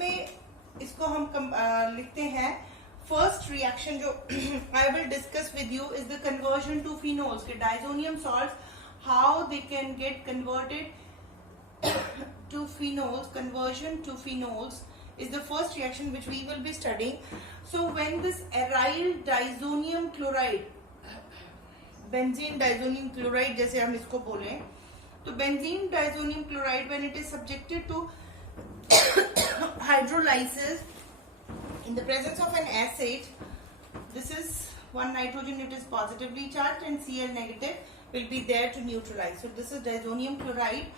इसमें इसको हम लिखते हैं फर्स्ट रिएक्शन जो I will discuss with you is the conversion to phenols के diazonium salts how they can get converted to phenols. Conversion to phenols is the first reaction which we will be studying. So when this aryl diazonium chloride, benzene diazonium chloride जैसे हम इसको बोले, तो benzene diazonium chloride when it is subjected to hydrolysis in the presence of an acid, this is one nitrogen, it is positively charged and Cl negative will be there to neutralize. So this is diazonium chloride.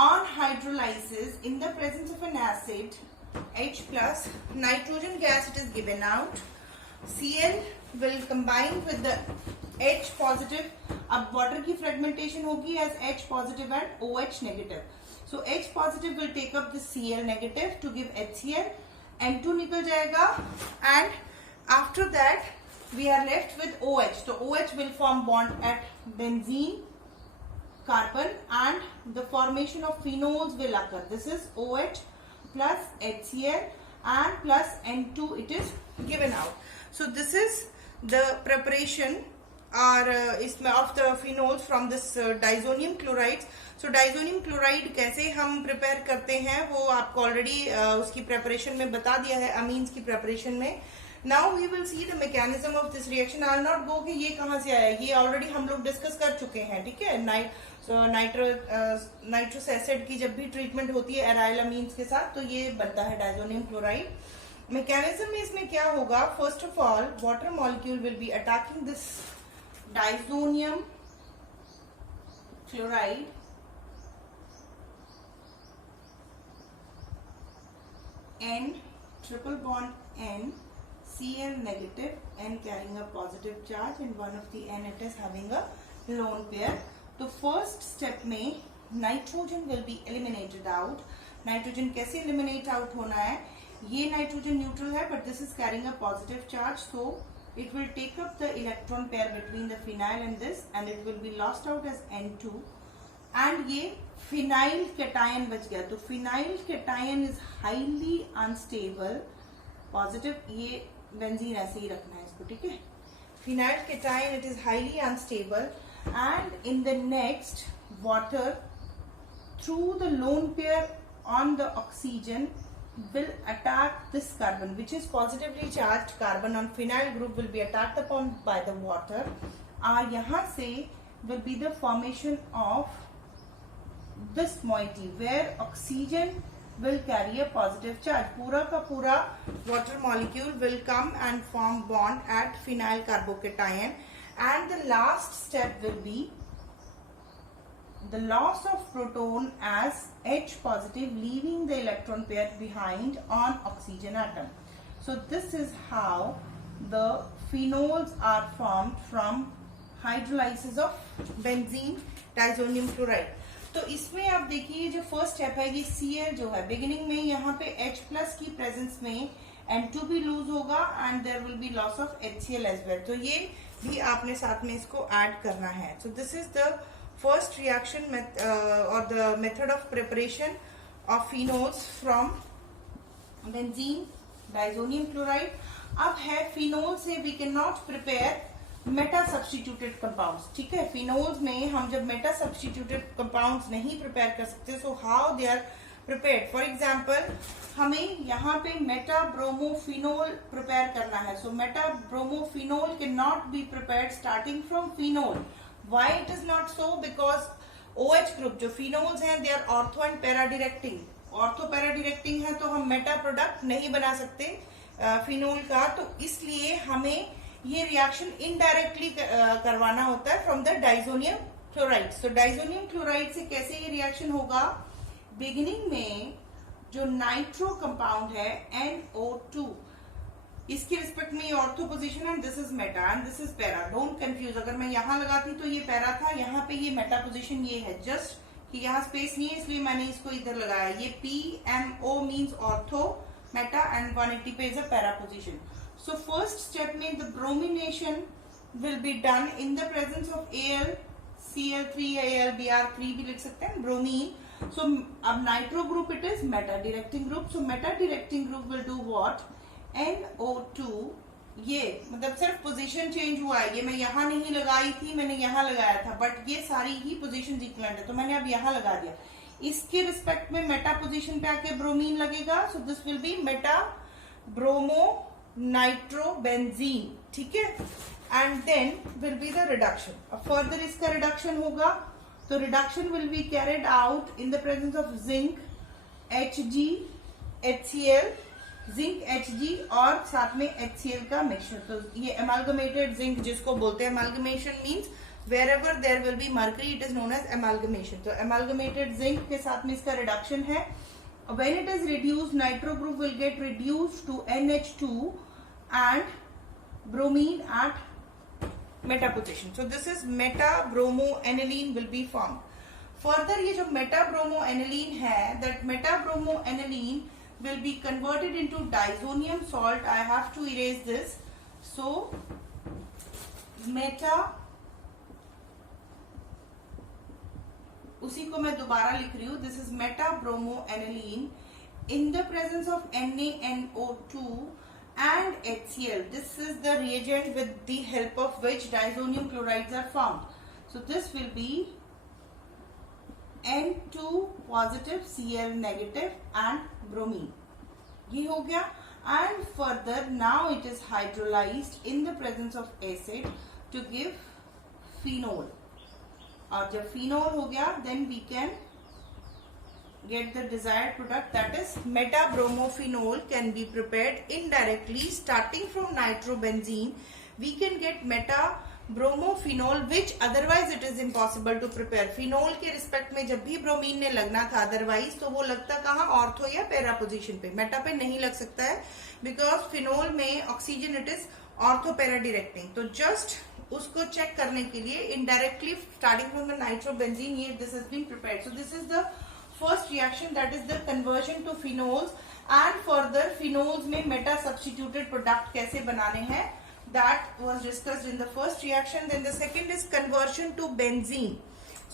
On hydrolysis in the presence of an acid H plus nitrogen gas it is given out, Cl will combine with the H positive. अब water की fragmentation होगी as H positive and OH negative. So H positive will take up the Cl negative to give HCl, N2 निकल जाएगा and after that we are left with OH. So OH will form bond at benzene carbon and the formation of phenols will occur. This is OH plus HCl and plus N2 it is given out. So this is the preparation or इसमें of the phenols from this diazonium chlorides. So diazonium chloride कैसे हम prepare करते हैं वो आपको already उसकी preparation में बता दिया है amines की preparation में. Now we will see the mechanism of this reaction. I will not go कि ये कहाँ से आया, ये already हम लोग discuss कर चुके हैं, ठीक है. नाइट्रस एसिड की जब भी ट्रीटमेंट होती है एराइल अमीन्स के साथ तो ये बनता है डाइजोनियम क्लोराइड. मैकेनिज्म में इसमें क्या होगा, first of all water molecule will be attacking this diazonium chloride N triple bond N Cl negative N carrying a positive charge and one of the N it is having a lone pair. तो first step में nitrogen will be eliminated out. Nitrogen कैसे eliminate out होना है, ये nitrogen neutral है but this is carrying a positive charge, so it will take up the electron pair between the phenyl and this and it will be lost out as N2 and ये phenyl cation बच गया. तो phenyl cation is highly unstable positive, ये benzene ऐसे ही रखना है इसको, ठीक है. Phenyl cation it is highly unstable and in the next water through the lone pair on the oxygen will attack this carbon which is positively charged carbon on phenyl group will be attacked upon by the water. यहाँ से will be the formation of this moiety where oxygen will carry a positive charge. पूरा का पूरा water molecule will come and form bond at phenyl carbocation. And the last step will be the loss of proton as H positive leaving the electron pair behind on oxygen atom. So this is how the phenols are formed from hydrolysis of benzene diazonium chloride. तो इसमें आप देखिए जो first step है ये Cl जो है beginning में यहाँ पे H प्लस की प्रेजेंस में N2 भी लूज होगा and there will be loss of HCl as well. तो ये भी आपने साथ में इसको ऐड करना है. So this is the first reaction और the method of preparation of phenols from benzene diazonium chloride. अब है फिनोल से we can not prepare meta substituted compounds, ठीक है. फिनोल्स में हम जब मेटा सब्स्टिट्यूटेड कंपाउंड्स नहीं प्रिपेयर कर सकते, so how they are prepared. For example, हमें यहाँ पे मेटा ब्रोमोफिनोल प्रिपेयर करना है. So Meta bromophenol cannot be prepared starting from phenol. Why it is not so? Because OH group जो phenols हैं they are ortho and para directing. Ortho para directing है तो हम मेटा प्रोडक्ट नहीं बना सकते फिनोल का, तो इसलिए हमें ये रिएक्शन इनडायरेक्टली करवाना होता है from the diazonium chloride. So diazonium chloride से कैसे ये रिएक्शन होगा, बिगिनिंग में जो नाइट्रो कंपाउंड है NO2 इसके रिस्पेक्ट में ये ऑर्थो पोजीशन है, this is Meta and this is para. Don't confuse, अगर मैं यहाँ लगाती तो ये पैरा था, यहाँ पे ये मेटा पोजीशन ये है, जस्ट कि यहाँ स्पेस नहीं है इसलिए मैंने इसको इधर लगाया. ये PMO means ortho meta and 180 पे is a para position. So first step में the bromination will be done in the presence of Al, Cl3, Al, Br3 भी लिख सकते हैं, ब्रोमीन. सो अब nitro group it is Meta directing group. So Meta directing group will do what, NO2, ये मतलब सिर्फ position change हुआ है. ये मैं यहाँ नहीं लगाई थी, मैंने यहाँ लगाया था, बट ये सारी ही पोजीशन इक्वलेंट है, तो मैंने अब यहाँ लगा दिया. इसके रिस्पेक्ट में मेटा पोजीशन पे आके ब्रोमीन लगेगा. So this will be meta bromo nitrobenzene. ठीक है. And then will be the reduction. अब फर्दर इसका रिडक्शन होगा, तो reduction will be carried out in the presence of zinc, Hg, HCl, zinc Hg और साथ में HCl का मिक्सचर. तो ये एमालगमेटेड जिंक जिसको बोलते हैं, एमालगमेशन means wherever there will be mercury it is known as amalgamation. तो amalgamated zinc के साथ में इसका reduction है. When it is reduced, nitro group will get reduced to NH2 and bromine at meta position. So this is meta bromo aniline will be formed. Further ये जो meta bromo aniline है, that meta bromo aniline will be converted into diazonium salt. I have to erase this. So meta, उसी को मैं दोबारा लिख रही हूं. This is meta bromo aniline in the presence of NaNO2 and HCl. This is the reagent with the help of which diazonium chlorides are formed. So this will be N2 positive, Cl negative and bromine. ये हो गया. And further now it is hydrolysed in the presence of acid to give phenol. और जब phenol हो गया, then we can get the desired product, that is मेटाब्रोमोफिनोल can be prepared indirectly starting from nitrobenzene. We can get metabromophenol which otherwise it is impossible to prepare. Phenol के respect में जब भी bromine ने लगना था otherwise, तो वो लगता कहाँ, ऑर्थो या पैरा पोजिशन पे. मेटा पे नहीं लग सकता है बिकॉज फिनोल में oxygen it is ortho para directing. तो जस्ट उसको चेक करने के लिए indirectly starting from the nitrobenzene ये this has been prepared. So this is the first reaction, that is the conversion to phenols. And further phenols में meta substituted product कैसे बनाने हैं, that was discussed in the first reaction. Then the second is conversion to benzene.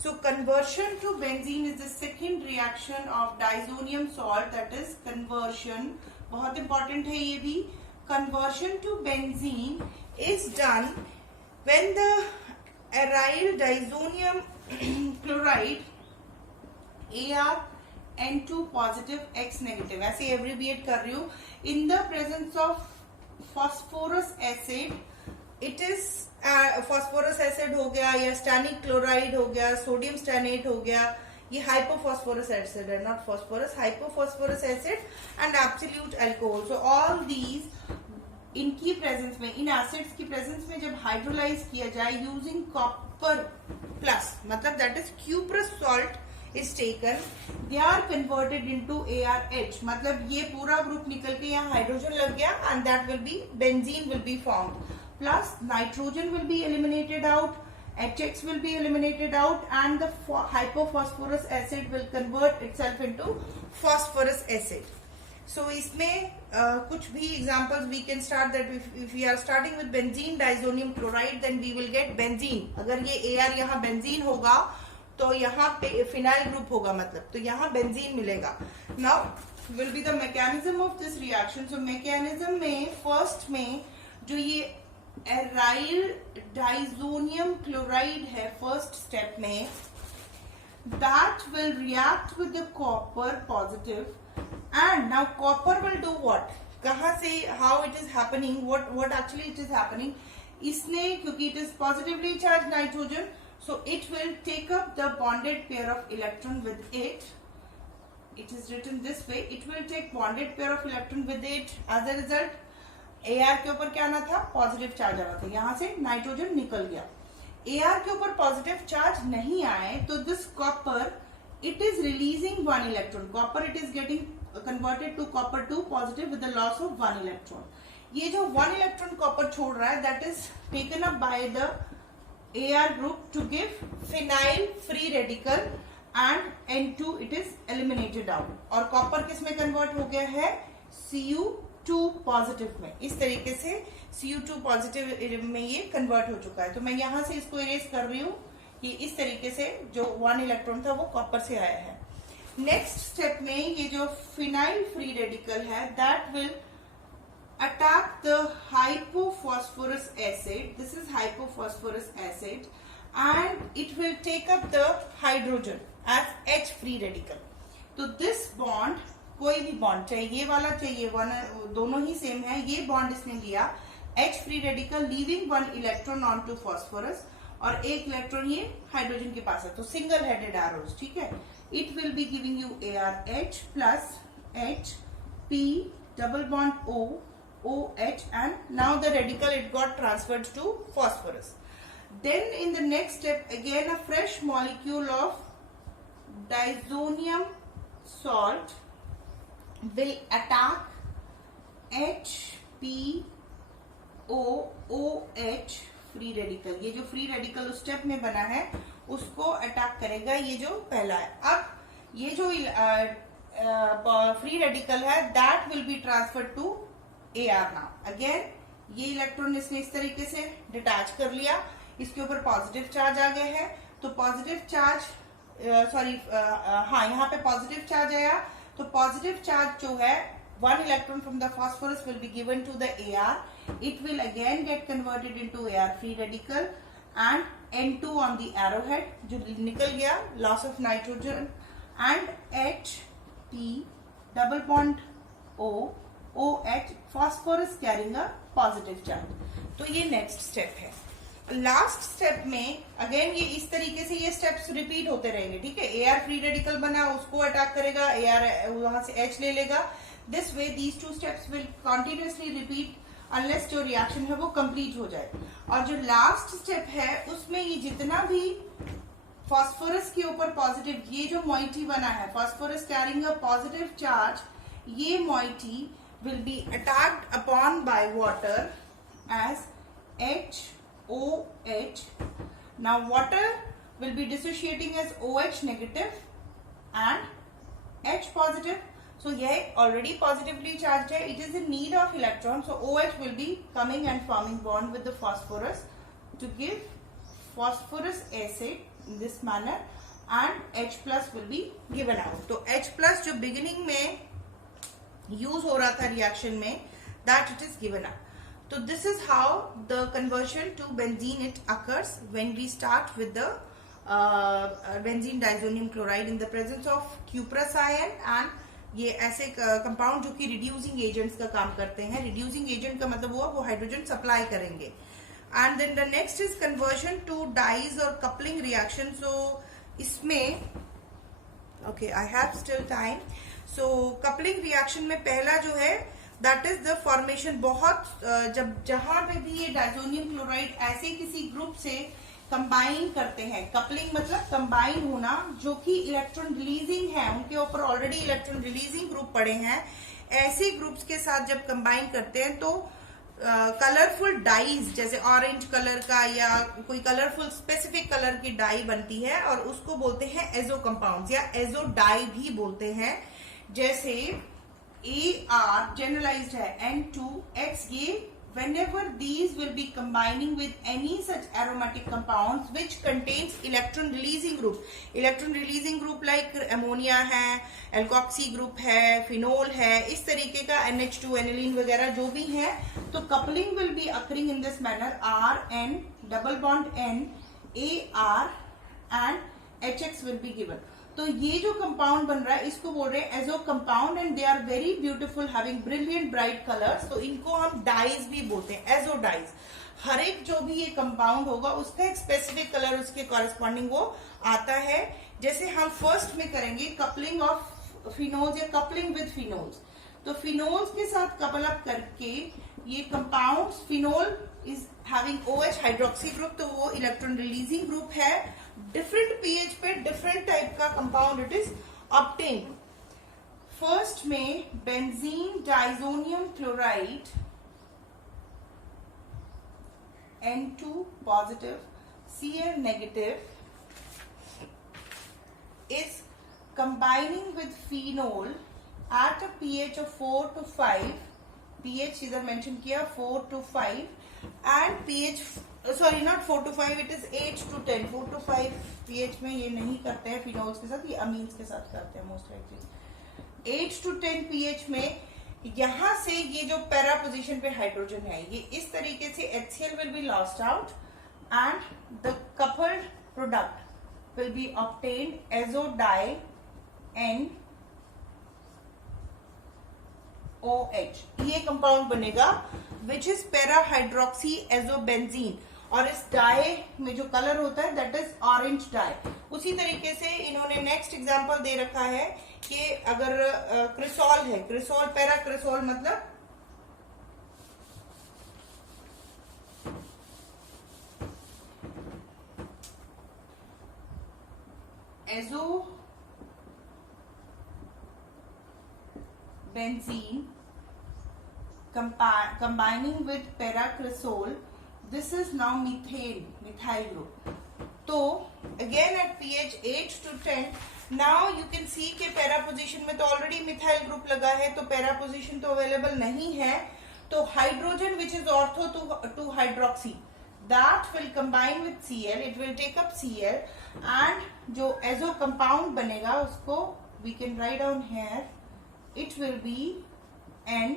So conversion to benzene is the second reaction of diazonium salt, that is conversion. बहुत important है ये भी. Conversion to benzene is done when the aryl diazonium chloride ArN2 positive X negative, ऐसे abbreviate कर रही हूं, in the presence of phosphorus acid, it is phosphorus acid हो गया या स्टैनिक क्लोराइड हो गया, सोडियम स्टैनेट हो गया. ये हाइपोफॉस्फोरस एसिड है, not phosphorus, hypophosphorous acid and absolute alcohol. So all these इनकी प्रेजेंस में, इन एसिड्स की प्रेजेंस में जब हाइड्रोलाइज किया जाए यूजिंग कॉपर प्लस, मतलब that is cuprous salt is taken, they are converted into ArH. मतलब ये पूरा ग्रुप निकल के यहाँ हाइड्रोजन लग गया and that will be benzene will be formed. Plus nitrogen will be eliminated out, HX will be eliminated out and the hypophosphorus acid will convert itself into phosphorus acid. So इसमें कुछ भी examples we can start that if we are starting with benzene diazonium chloride then we will get benzene. अगर ये Ar यहाँ benzene होगा तो यहाँ पे फिनाइल ग्रुप होगा, मतलब तो यहाँ बेंजीन मिलेगा. Now will be the mechanism of this reaction. So mechanism में फर्स्ट में जो ये एराइल डाइजोनियम क्लोराइड है फर्स्ट स्टेप में, that will react with the copper positive and now copper will do what, कहाँ से, how it is happening, what actually it is happening. इसने क्योंकि it is positively charged nitrogen, so it will take up the bonded pair of electron with it. It is written this way, it will take bonded pair of electron with it. As a result Ar के ऊपर क्या आना था, positive charge आना था, यहां से nitrogen निकल गया. Ar के ऊपर पॉजिटिव चार्ज नहीं आए तो this copper it is releasing one electron. Copper it is getting converted to copper 2 positive with the loss of one electron. ये जो वन इलेक्ट्रॉन कॉपर छोड़ रहा है that is taken up by the Ar group to give phenyl free radical and N2 it is eliminated out. और copper किस में convert हो गया है, Cu2 पॉजिटिव में. इस तरीके से Cu2 पॉजिटिव में ये कन्वर्ट हो चुका है. तो मैं यहां से इसको इरेज कर रही हूं. ये इस तरीके से जो वन इलेक्ट्रॉन था वो कॉपर से आया है. नेक्स्ट स्टेप में ये जो फिनाइल फ्री रेडिकल है that will attack the hypophosphorus acid. This is hypophosphorus acid and it will take up the hydrogen as H free radical. तो this bond, कोई भी bond चाहे ये वाला चाहिए वन, दोनों ही सेम है, ये bond इसने लिया H free radical leaving one electron onto phosphorus और एक इलेक्ट्रॉन ये हाइड्रोजन के पास है, तो सिंगल हेडेड एरोज, ठीक है. It will be giving you ARH plus H P double bond O OH and now the radical it got transferred to phosphorus. Then in the next step again a fresh molecule of diazonium salt will attack HPOOH free radical. ये जो free radical उस step में बना है उसको attack करेगा ये जो पहला है. अब ये जो free radical है that will be transferred to AR now. Again ये इलेक्ट्रॉन इसने इस तरीके से डिटैच कर लिया, इसके ऊपर पॉजिटिव चार्ज आ गया है, तो पॉजिटिव चार्ज हाँ यहाँ पे पॉजिटिव चार्ज आया, तो पॉजिटिव चार्ज जो है one electron from the phosphorus will be given to the AR. It will again get converted into AR free radical and N2 on the arrowhead जो निकल गया, loss of nitrogen and HP double bond O OH phosphorus carrying a positive charge. तो ये next step है. Last step में again ये इस तरीके से ये स्टेप्स रिपीट होते रहेंगे, ठीक है. AR फ्री रेडिकल बना, उसको अटैक करेगा, AR वहां से H ले लेगा. This way these two steps will continuously repeat unless जो रिएक्शन है वो कंप्लीट हो जाए. और जो लास्ट स्टेप है उसमें ये जितना भी फॉस्फोरस के ऊपर पॉजिटिव ये जो मोइटी बना है, phosphorus carrying a positive charge, ये moiety will be attacked upon by water as HOH. Now water will be dissociating as OH negative and H positive. So यह already positively charged है, it is in need of electron, so OH will be coming and forming bond with the phosphorus to give phosphorus acid in this manner and H plus will be given out. तो H plus जो beginning में use हो रहा था reaction में that it is given up. तो this is how the conversion to benzene it occurs when we start with the benzene diazonium chloride in the presence of cuprous ion. And ये ऐसे compound जो कि reducing agents का काम करते हैं. Reducing agent का मतलब हुआ वो हाइड्रोजन सप्लाई करेंगे. And then the next is conversion to dyes और कपलिंग रिएक्शन. सो इसमें okay I have still time. So coupling reaction में पहला जो है दैट इज द फॉर्मेशन. बहुत जब जहां पे भी ये डाइजोनियम क्लोराइड ऐसे किसी ग्रुप से कंबाइन करते हैं, कपलिंग मतलब कंबाइन होना, जो कि इलेक्ट्रॉन रिलीजिंग है, उनके ऊपर ऑलरेडी इलेक्ट्रॉन रिलीजिंग ग्रुप पड़े हैं, ऐसे ग्रुप्स के साथ जब कंबाइन करते हैं तो कलरफुल डाइज जैसे ऑरेंज कलर का या कोई कलरफुल स्पेसिफिक कलर की डाई बनती है और उसको बोलते हैं एजो कंपाउंड्स या एजो डाई भी बोलते हैं. जैसे AR जनरलाइज्ड है, N2X, ये whenever these will be combining with any such aromatic compounds which contains electron releasing group like ammonia है, alkoxy group है, phenol है, इस तरीके का NH2 aniline वगैरह जो भी है, तो coupling will be occurring in this manner. R N double bond N AR and HX will be given. तो ये जो कंपाउंड बन रहा है इसको बोल रहे हैं azo compound and they are very beautiful having brilliant bright colours. तो इनको हम डाइज भी बोलते हैं, एजो डाइज. हर एक जो भी ये कंपाउंड होगा उसका एक स्पेसिफिक कलर उसके कॉरेस्पॉन्डिंग वो आता है. जैसे हम फर्स्ट में करेंगे कपलिंग ऑफ फिनोल्स या कपलिंग विद फिनोल्स. तो फिनोल्स के साथ कपल अप करके ये compound, phenol is having OH hydroxy group, तो वो इलेक्ट्रॉन रिलीजिंग ग्रुप है. डिफरेंट पीएच पे डिफरेंट टाइप का compound it is obtained. First में benzene diazonium chloride N2 positive Cl negative is combining with phenol at a pH of 4 to 5. pH इधर mention किया 4 to 5. And pH sorry not 4 to 5, it is 8 to 10. 4 to 5 pH में ये नहीं करते हैं phenols के साथ, ये अमीन्स के साथ करते हैं मोस्ट लाइकली. 8 to 10 pH में यहां से ये जो पैरा पोजीशन पे हाइड्रोजन है, ये इस तरीके से HCl will be lost out and the coupled product will be obtained azo dye NOH. ये कंपाउंड बनेगा which is para hydroxy azobenzene, और इस डाई में जो कलर होता है दैट इज ऑरेंज डाई. उसी तरीके से इन्होंने नेक्स्ट एग्जांपल दे रखा है कि अगर क्रिसोल है, क्रिसोल पैरा क्रिसोल मतलब azo benzene combining with paracresol, this is now methyl group. तो again at pH 8 to 10, now you can see कि पैरा पोजीशन में तो ऑलरेडी मिथाइल ग्रुप लगा है, तो पैरा पोजीशन तो अवेलेबल नहीं है. तो hydrogen which is ortho two hydroxy, that will combine with Cl, it will take up Cl, and जो एजो कंपाउंड बनेगा उसको we can write down here, it will be N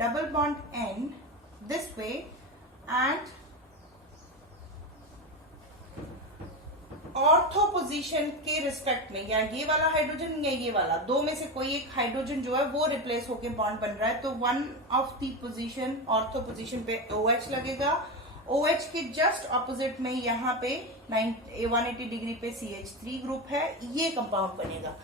double bond N this way, and ortho position के respect में या ये वाला hydrogen या ये वाला, दो में से कोई एक हाइड्रोजन जो है वो रिप्लेस होके बॉन्ड बन रहा है, तो one of the position ortho position पे OH लगेगा. OH के जस्ट ऑपोजिट में यहाँ पे 180 डिग्री पे CH3 ग्रुप है, ये कंपाउंड बनेगा.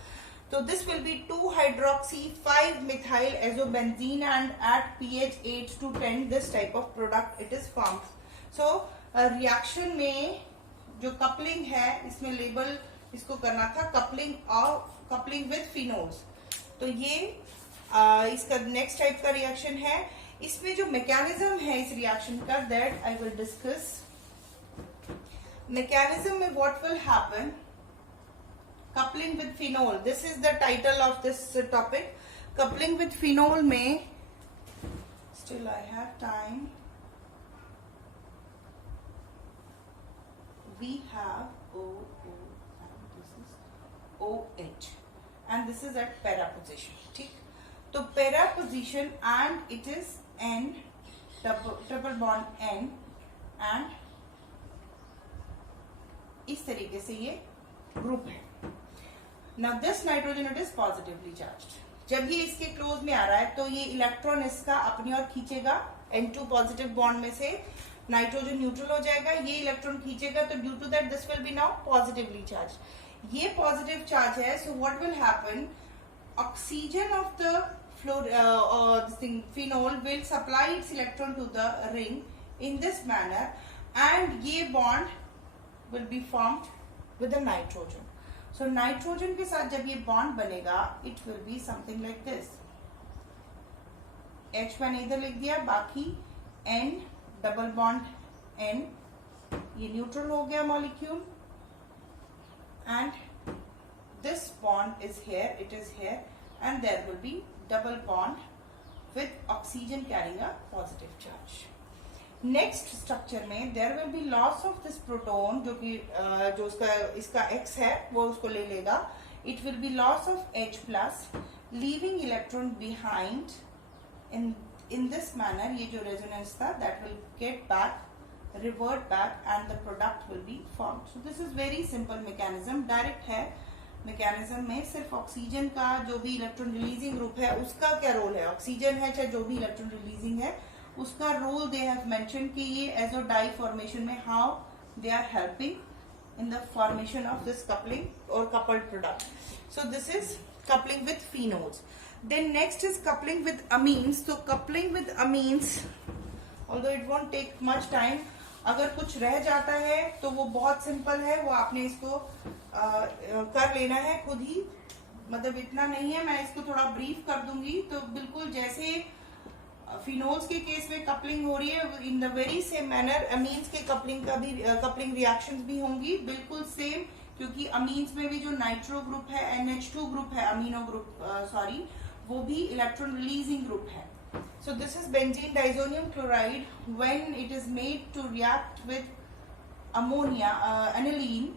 So this will be 2-hydroxy 5-methyl azobenzene, and at pH 8 to 10 this type of product it is formed. So reaction में जो कपलिंग है इसमें लेबल इसको करना था कपलिंग विद फिनोल्स. तो ये इसका नेक्स्ट टाइप का रिएक्शन है. इसमें जो मैकेनिज्म है इस रिएक्शन का that I will discuss. Mechanism में what will happen, coupling with phenol, this is the title of this topic. Coupling with phenol में still I have time, we have this is OH and this is at para position. ठीक, तो para position and it is N triple bond N, and इस तरीके से ये group है. Now this nitrogen it is positively charged. जब ये इसके क्लोज में आ रहा है तो ये इलेक्ट्रॉन इसका अपनी ओर खींचेगा, N2 पॉजिटिव बॉन्ड में से नाइट्रोजन न्यूट्रल हो जाएगा, ये इलेक्ट्रॉन खींचेगा, तो due to that this will be now positively charge. ये पॉजिटिव चार्ज है, so what will happen, oxygen of the phenol will supply its electron to the ring in this manner, and ये bond will be formed with the nitrogen. So nitrogen के साथ जब ये bond बनेगा it will be something like this. H मैंने इधर लिख दिया, बाकी N डबल बॉन्ड N, ये न्यूट्रल हो गया molecule, and this bond is here, it is here, and there will be double bond with oxygen carrying a positive charge. Next structure में there will be loss of this proton, जो कि जो इसका X है वो उसको ले लेगा. It will be loss of H plus, leaving electron behind in this manner. ये जो रेजोनेंस था that will get back, revert back, and the product will be formed. So this is very simple mechanism, direct है. Mechanism में सिर्फ oxygen का जो भी electron releasing group है उसका क्या रोल है, ऑक्सीजन है चाहे जो भी इलेक्ट्रॉन रिलीजिंग है उसका रोल दे हैव मेंशन कि ये एजोडाई फॉर्मेशन में how they are helping in the formation of this coupling और coupled product. So this is coupling with phenols. Then next is coupling with amines. तो coupling with amines, although it won't take much time, अगर कुछ रह जाता है तो वो बहुत सिंपल है, वो आपने इसको कर लेना है खुद ही, मतलब इतना नहीं है. मैं इसको थोड़ा ब्रीफ कर दूंगी. तो बिल्कुल जैसे फिनोल्स के केस में कपलिंग हो रही है, in the very same manner amines के कपलिंग रिएक्शंस भी होंगी, बिल्कुल सेम, क्योंकि अमीन्स में भी जो नाइट्रो ग्रुप है, NH2 ग्रुप है, अमीनो ग्रुप वो भी इलेक्ट्रॉन रिलीजिंग ग्रुप है. So this is benzene disonium chloride. When it is made to react with ammonia, aniline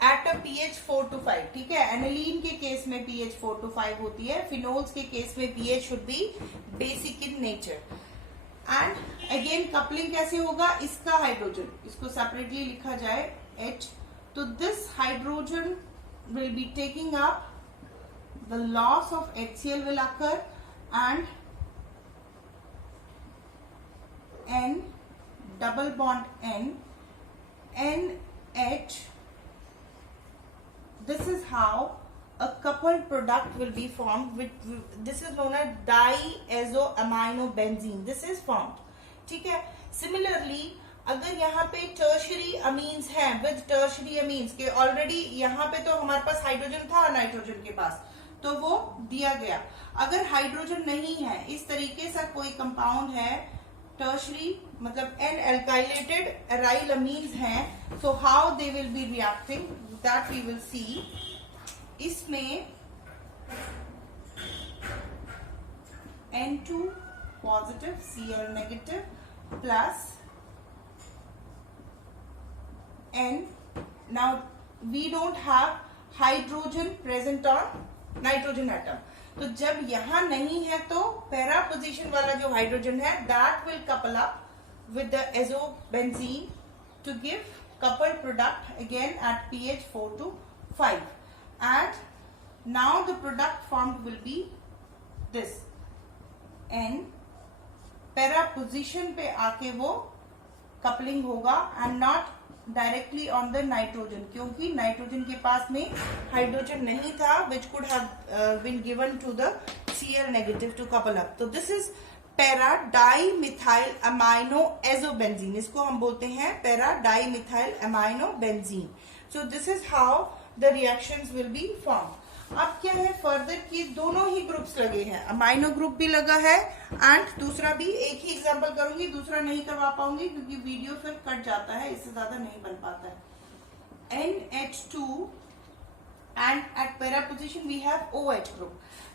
at a pH 4 to 5. ठीक है, एनिलीन के केस में pH 4 to 5 होती है, फिनोल्स के केस में pH should be basic in nature. And again coupling कैसे होगा, इसका हाइड्रोजन, इसको सेपरेटली लिखा जाए H, तो this hydrogen will be taking up, the loss of HCl will occur and N double bond N, NH, this is how a coupled product will be formed with, this is known as diazoaminobenzene, this is formed. ठीक है, similarly अगर यहाँ पे tertiary amines हैं, with tertiary amines के already यहाँ पे तो हमारे पास हाइड्रोजन था नाइट्रोजन के पास, तो वो दिया गया. अगर हाइड्रोजन नहीं है, इस तरीके से कोई कंपाउंड है टर्शरी, मतलब एन एल्काइलेटेड एराइल अमीन्स हैं, so how they will be reacting, that we will see. इसमें N2 positive Cl negative plus N. Now we don't have hydrogen present on nitrogen atom. तो जब यहां नहीं है तो पैरा पोजीशन वाला जो हाइड्रोजन है that will couple up with the azobenzene to give coupled product again at pH 4 to 5. And now the product formed will be this N. Para position पे आके वो कपलिंग होगा and not directly on the nitrogen, क्योंकि nitrogen के पास में hydrogen नहीं था which could have been given to the Cl negative to couple up. तो this is para dimethyl amino azobenzene, इसको हम बोलते हैं para dimethyl amino benzene. So this is how the reactions will be form. अब क्या है further कि दोनों ही ग्रुप्स लगे हैं, अमाइनो ग्रुप भी लगा है एंड दूसरा भी. एक ही एग्जांपल करूंगी, दूसरा नहीं करवा पाऊंगी क्योंकि वीडियो फिर कट जाता है, इससे ज्यादा नहीं बन पाता है. NH2 and at para position we have OH group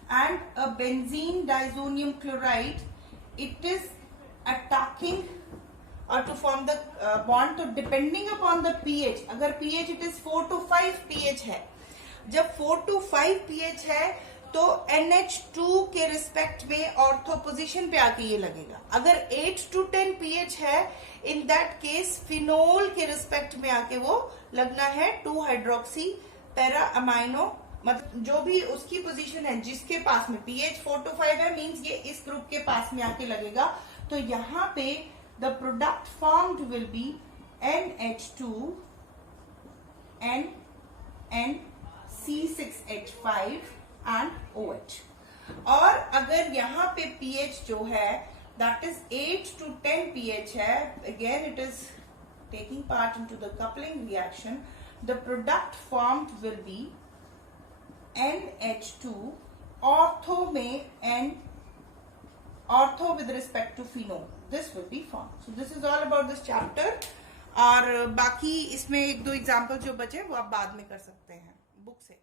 and a benzene disonium chloride, it is attacking or to form the bond. तो depending upon the pH, अगर pH it is 4 to 5 pH है, जब 4 to 5 pH है तो NH2 के respect में ortho position पे आके ये लगेगा. अगर 8 to 10 pH है, इन दैट केस फिनोल के रिस्पेक्ट में आके वो लगना है 2 हाइड्रोक्सी पैरा अमाइनो, मतलब जो भी उसकी पोजीशन है जिसके पास में pH 4 to 5 है, मींस ये इस ग्रुप के पास में आके लगेगा. तो यहाँ पे the product formed will be NH2 N C6H5 and OH. और अगर यहाँ पे pH जो है that is 8 to 10 pH है, again it is taking part into the coupling reaction, the product formed will be NH2 ortho में N ortho with respect to phenol, this will be formed. So this is all about this chapter. और बाकी इसमें एक दो example जो बचे वो आप बाद में कर सकते हैं बुक से.